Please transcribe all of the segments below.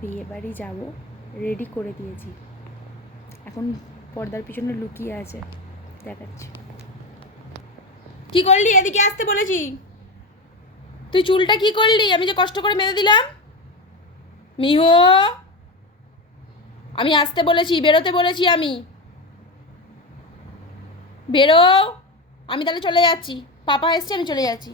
বিয়ে বাড়ি যাবো, রেডি করে দিয়েছি। এখন পর্দার পিছনে লুকিয়ে আছে, দেখাচ্ছি। কি করলি? এদিকে আসতে বলেছি। তুই চুলটা কি করলি? আমি যে কষ্ট করে বেঁধে দিলাম। মিহু, আমি আসতে বলেছি, বেরোতে বলেছি আমি। বেরো। আমি তাহলে চলে যাচ্ছি, পাপা এসছে, আমি চলে যাচ্ছি।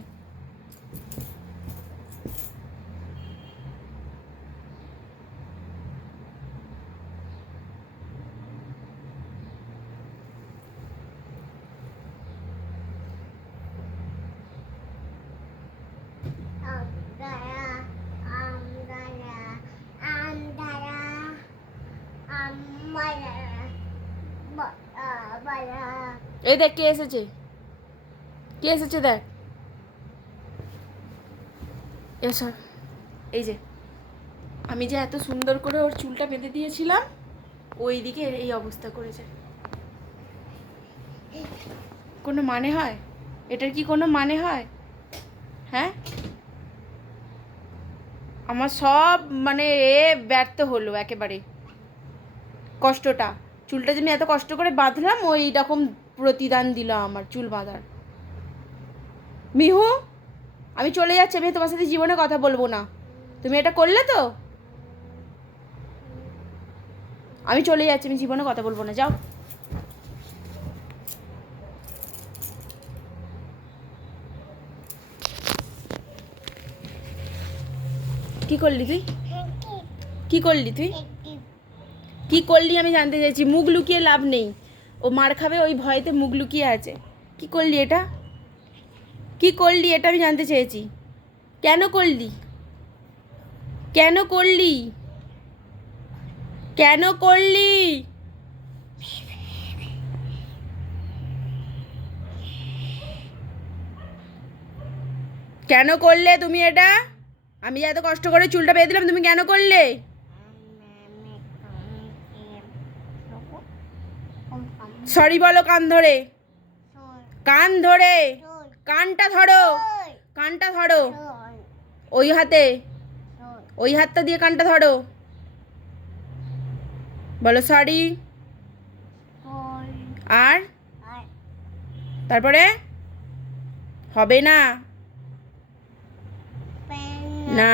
এই দেখ কে এসেছে, কে এসেছে দেখ। এসব এই যে আমি যে এত সুন্দর করে ওর চুলটা বেঁধে দিয়েছিলাম, ওই দিকে এই অবস্থা করেছে। কোনো মানে হয়? এটার কি কোনো মানে হয়? হ্যাঁ, আমার সব মানে ব্যর্থ হলো একেবারে। কষ্টটা, চুলটা যে আমি এত কষ্ট করে বাঁধলাম, ওই রকম প্রতিদান দিল আমার চুল বাঁধার। মিহু, আমি চলে যাচ্ছি, আমি তোমার সাথে জীবনে কথা বলবো না। তুমি এটা করলে তো, আমি চলে যাচ্ছি, আমি জীবনে কথা বলবো না, যাও। কি করলি তুই? কি করলি তুই? কি করলি আমি জানতে চাইছি। মুখ লুকিয়ে লাভ নেই, ও মার খাবে ওই ভয়েতে মুখ লুকিয়ে আছে। কি করলি এটা? কি করলি এটা আমি জানতে চেয়েছি। কেন করলি? কেন করলি? কেন করলি? কেন করলে তুমি এটা? আমি এত কষ্ট করে চুলটা বেঁধে দিলাম, তুমি কেন করলে? সরি বলো কান ধরে, কান ধরে, কানটা ধরো, কানটা ধরো, ওই হাতে, ওই হাতটা দিয়ে কানটা ধরো, বলো সরি। আর তারপরে হবে না, না।